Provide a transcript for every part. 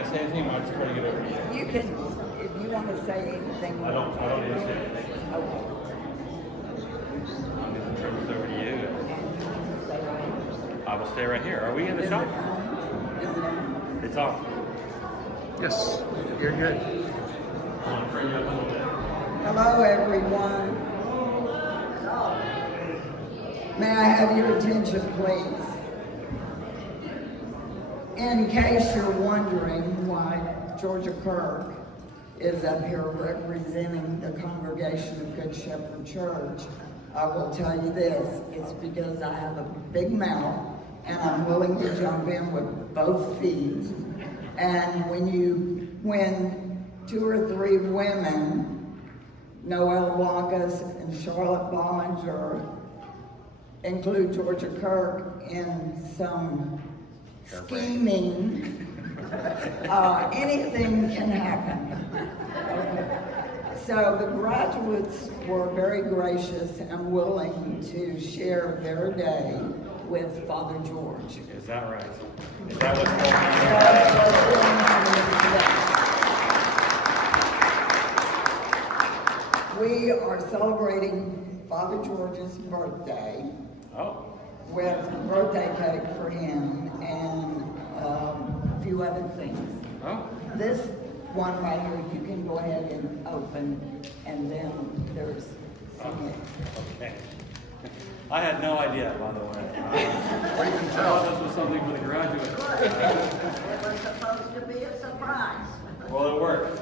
going to say anything, or I'm just trying to get over to you? You can, if you want to say anything. I don't need to say anything. Okay. I'm going to turn this over to you. Stay right. I will stay right here. Are we in the shop? Is it on? It's off. Yes, you're good. I want to bring you up a little bit. Hello, everyone. May I have your attention, please? In case you're wondering why Georgia Kirk is up here representing the congregation of Good Shepherd Church, I will tell you this, it's because I have a big mouth and I'm willing to jump in with both feet. And when 2 or 3 women, Noelle Wagas and Charlotte Ballinger, include Georgia Kirk in some scheming, anything can happen. So the graduates were very gracious and willing to share their day with Father George. Is that right? Is that what's going on? We are celebrating Father George's birthday Oh. with a birthday cake for him and a few other things. Oh. This one right here, you can go ahead and open, and then there's some. Okay. I had no idea, by the way. I thought this was something for the graduates. It was supposed to be a surprise. Well, it worked.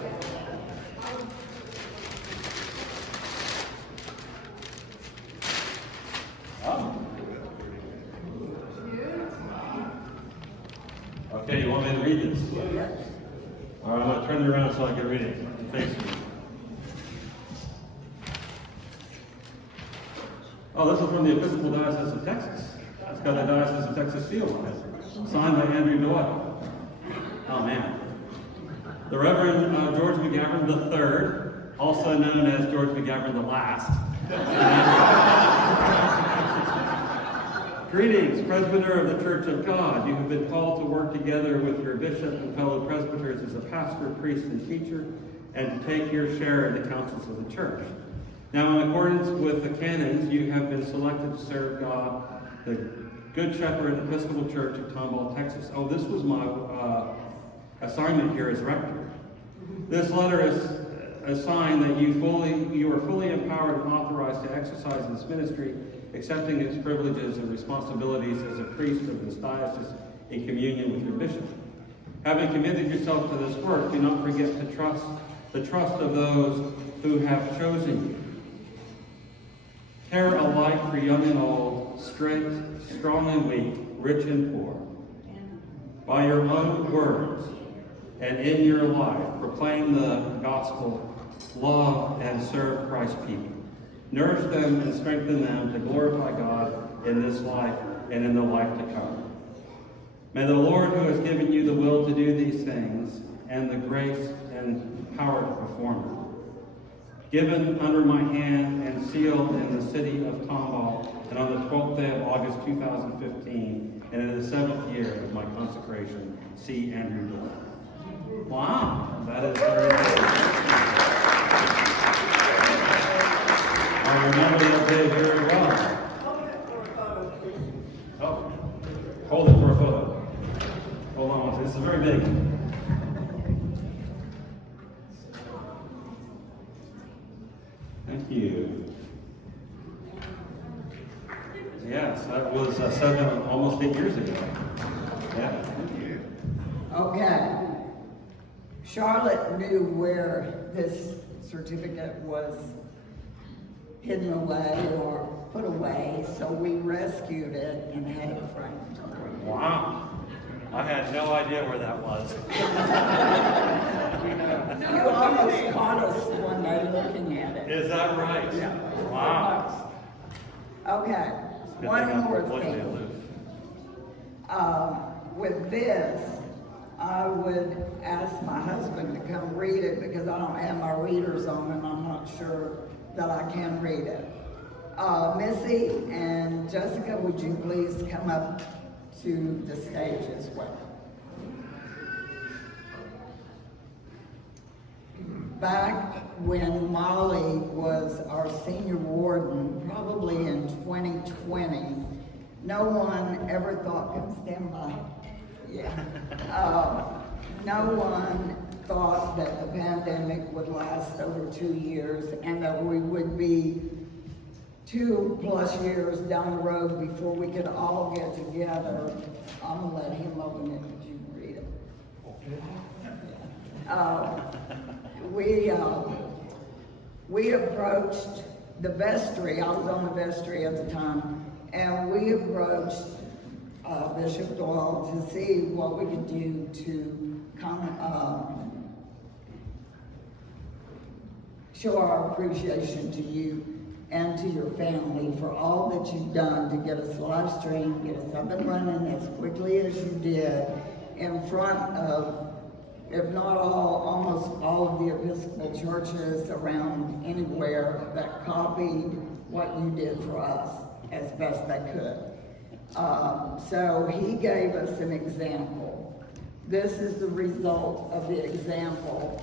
Oh. Okay, you want me to read this? Yes. All right, I'm going to turn it around so I can read it. Face me. Oh, this is from the Episcopal Diocese of Texas. It's got a Diocese of Texas seal on it. Signed by Andrew Doyle. Oh, man. The Reverend George McGavran III, also known as George McGavran the Last. Greetings, presbyter of the Church of God. You have been called to work together with your bishop and fellow presbyters as a pastor, priest, and teacher, and to take your share in the councils of the church. Now, in accordance with the canons, you have been selected to serve God, the Good Shepherd Episcopal Church of Tomball, Texas. Oh, this was my assignment here as rector. This letter is a sign that you are fully empowered and authorized to exercise this ministry, accepting its privileges and responsibilities as a priest of this diocese in communion with your bishop. Having committed yourself to this work, do not forget to trust the trust of those who have chosen you. Care alike for young and old, straight, strong and weak, rich and poor. By your own words and in your life, proclaim the gospel, love and serve Christ's people. Nourish them and strengthen them to glorify God in this life and in the life to come. May the Lord, who has given you the will to do these things and the grace and power to perform them, given under my hand and sealed in the city of Tomball and on the 12th day of August 2015 and in the 7th year of my consecration, C. Andrew Doyle. Wow, that is very good. I remember that day very well. Oh, hold it for a photo. Hold on one second. This is very big. Thank you. Yes, that was almost 8 years ago. Yeah, thank you. Okay. Charlotte knew where this certificate was hidden away or put away, so we rescued it and had it framed. Wow. I had no idea where that was. You almost caught us one day looking at it. Is that right? Yeah. Wow. Okay, Good one thing I'm more completely thing. aloof. With this, I would ask my husband to come read it because I don't have my readers on and I'm not sure that I can read it. Missy and Jessica, would you please come up to the stage as well? back when Molly was our senior warden, probably in 2020, no one ever thought, can stand by? Yeah. No one thought that the pandemic would last over 2 years and that we would be 2+ years down the road before we could all get together. I'm gonna let him open it, but you can read it. We approached the vestry. I was on the vestry at the time, and we approached Bishop Doyle to see what we could do to show our appreciation to you and to your family for all that you've done to get us live stream, get us up and running as quickly as you did in front of, if not all, almost all of the Episcopal churches around anywhere that copied what you did for us as best they could. So he gave us an example. This is the result of the example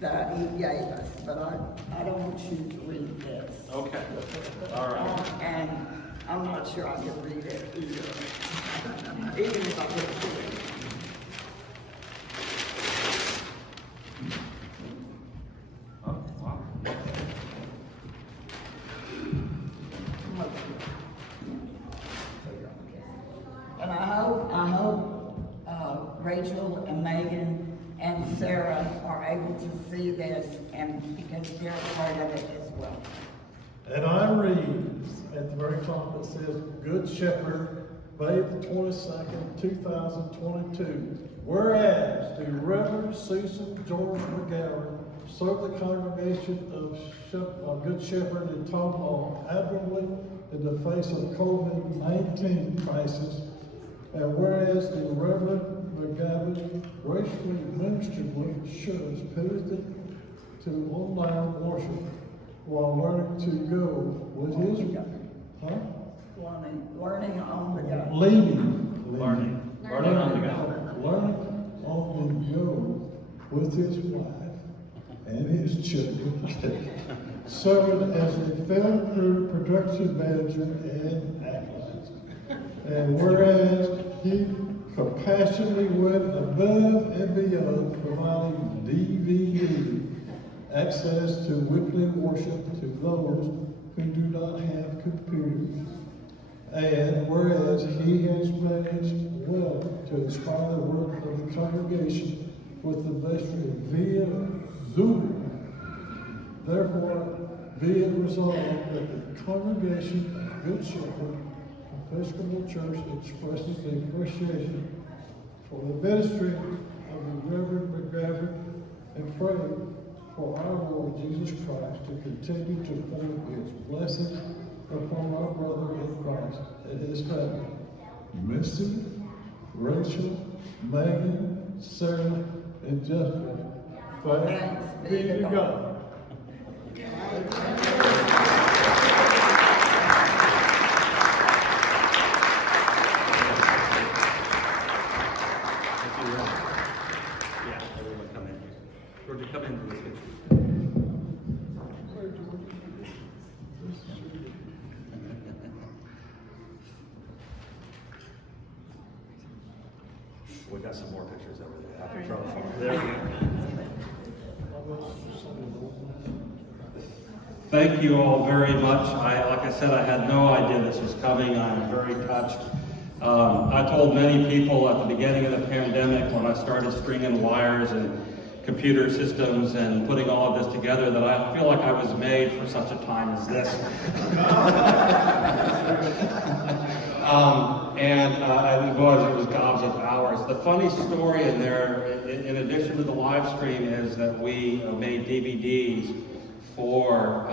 that he gave us, but I don't want you to read this. Okay. All right. And I'm not sure I can read it either, even if I could do it. Oh, wow. And I hope Rachel and Megan and Sarah are able to see this and because they're part of it as well. And I read at the very top, it says, Good Shepherd, May the 22nd, 2022. Whereas the Reverend Susan George McGowan served the congregation of Good Shepherd in Tom Hall admirably in the face of COVID-19 crisis. And whereas the Reverend McGowan gracefully ministered with assurance, pivoted to online worship while learning to go with his Learning on the go. learning on the go. Learning on the go with his wife and his children, serving as a film crew production manager and acolyte. And whereas he compassionately went above and beyond providing DVD access to weekly worship to those who do not have computers. And whereas he has managed well to inspire the work of the congregation with the vestry via Zoom, therefore be it resolved that the congregation of Good Shepherd Episcopal Church expresses the appreciation for the ministry of the Reverend McGavin and pray for our Lord Jesus Christ to continue to pour his blessings upon our brother in Christ and his family. Missy, Rachel, Megan, Sarah, and Jessica. Thanks be to God. Yeah, everyone come in. Georgia, come into this picture. We got some more pictures over there. Out in front of them. There we go. Thank you all very much. Like I said, I had no idea this was coming. I'm very touched. I told many people at the beginning of the pandemic when I started stringing wires and computer systems and putting all of this together that I feel like I was made for such a time as this. And it was gobs of hours. The funny story in there, in addition to the live stream, is that we made DVDs for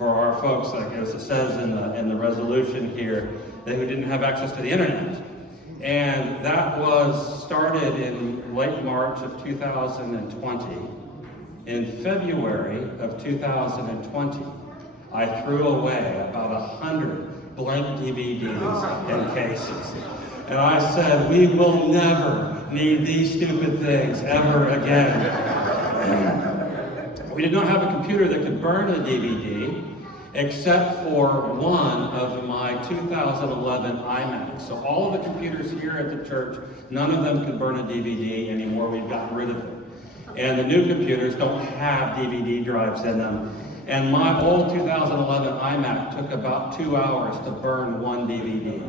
our folks, like as it says in the resolution here, who didn't have access to the internet. And that was started in late March of 2020. In February of 2020, I threw away about 100 blank DVDs and cases. And I said, we will never need these stupid things ever again. We did not have a computer that could burn a DVD, except for one of my 2011 iMacs. So all of the computers here at the church, none of them could burn a DVD anymore. We've gotten rid of them. And the new computers don't have DVD drives in them. And my old 2011 iMac took about 2 hours to burn one DVD.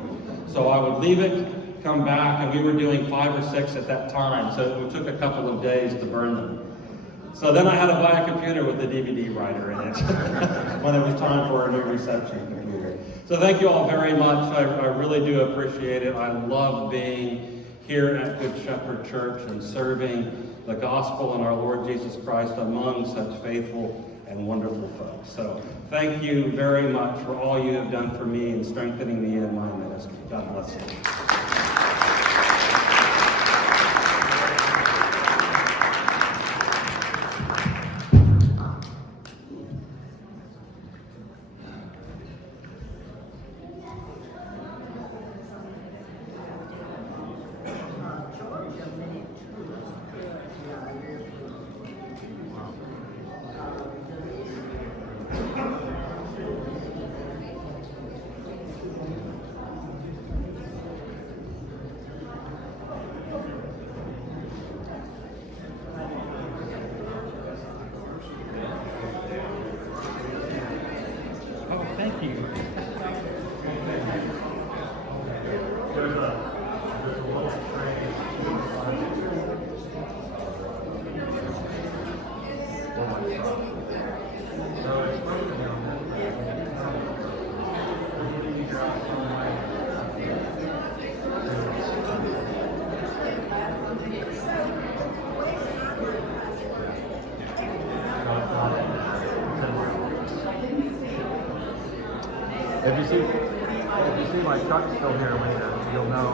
So I would leave it, come back, and we were doing 5 or 6 at that time, so it took a couple of days to burn them. So then I had to buy a computer with a DVD writer in it when it was time for a new reception computer. So thank you all very much. I really do appreciate it. I love being here at Good Shepherd Church and serving the gospel and our Lord Jesus Christ among such faithful and wonderful folks. So thank you very much for all you have done for me in strengthening me in my ministry. God bless you. Thank you. If you see my truck still here with you, you'll know.